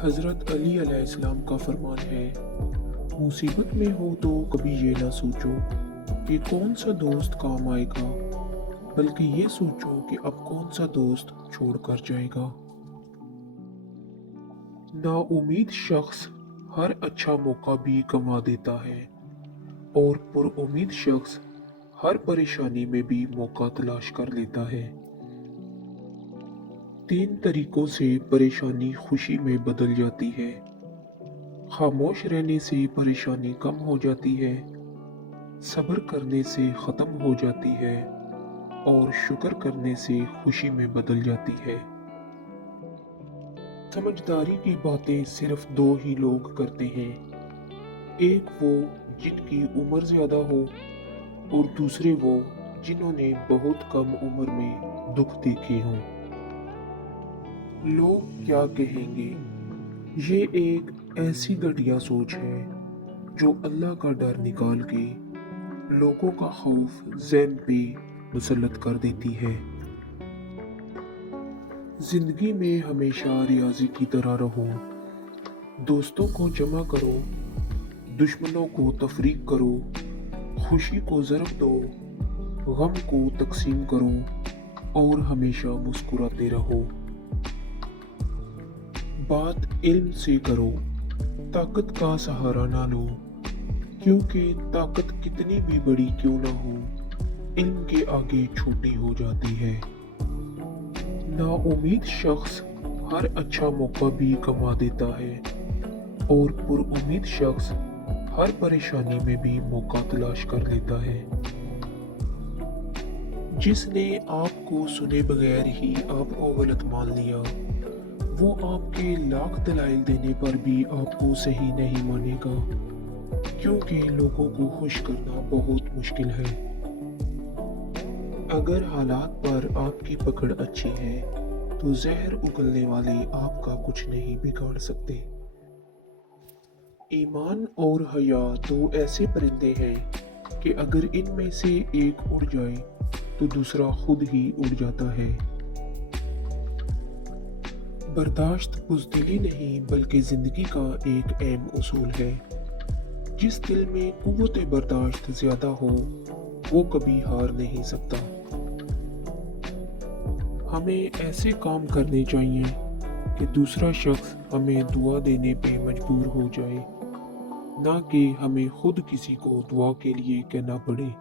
हज़रत अली अलैहिस्सलाम का फरमान है, मुसीबत में हो तो कभी ये ना सोचो कि कौन सा दोस्त काम आएगा, बल्कि ये सोचो कि अब कौन सा दोस्त छोड़कर जाएगा। नाउम्मीद शख्स हर अच्छा मौका भी गंवा देता है और पुरउम्मीद शख्स हर परेशानी में भी मौका तलाश कर लेता है। 3 तरीकों से परेशानी खुशी में बदल जाती है। खामोश रहने से परेशानी कम हो जाती है, सब्र करने से ख़त्म हो जाती है और शुक्र करने से खुशी में बदल जाती है। समझदारी की बातें सिर्फ 2 ही लोग करते हैं, एक वो जिनकी उम्र ज़्यादा हो और दूसरे वो जिन्होंने बहुत कम उम्र में दुख देखे हों। लोग क्या कहेंगे, ये एक ऐसी घटिया सोच है जो अल्लाह का डर निकाल के लोगों का खौफ ज़हन पे मुसल्लत कर देती है। जिंदगी में हमेशा रियाजी की तरह रहो, दोस्तों को जमा करो, दुश्मनों को तफरीक करो, खुशी को ज़रब दो, गम को तकसीम करो और हमेशा मुस्कुराते रहो। बात इल्म से करो, ताकत का सहारा ना लो, क्योंकि ताकत कितनी भी बड़ी क्यों ना हो, इल्म के आगे छोटी हो जाती है। नाउम्मीद शख्स हर अच्छा मौका भी गंवा देता है और पुरउम्मीद शख्स हर परेशानी में भी मौका तलाश कर लेता है। जिसने आपको सुने बगैर ही आपको गलत मान लिया, वो आपके लाख दलाइल देने पर भी आपको सही नहीं मानेगा, क्योंकि लोगों को खुश करना बहुत मुश्किल है। अगर हालात पर आपकी पकड़ अच्छी है, तो जहर उगलने वाले आपका कुछ नहीं बिगाड़ सकते। ईमान और हया 2 ऐसे परिंदे हैं कि अगर इनमें से एक उड़ जाए तो दूसरा खुद ही उड़ जाता है। बर्दाश्त बुज़दिली नहीं बल्कि जिंदगी का एक अहम उसूल है। जिस दिल में कुव्वत बर्दाश्त ज्यादा हो, वो कभी हार नहीं सकता। हमें ऐसे काम करने चाहिए कि दूसरा शख्स हमें दुआ देने पे मजबूर हो जाए, ना कि हमें खुद किसी को दुआ के लिए कहना पड़े।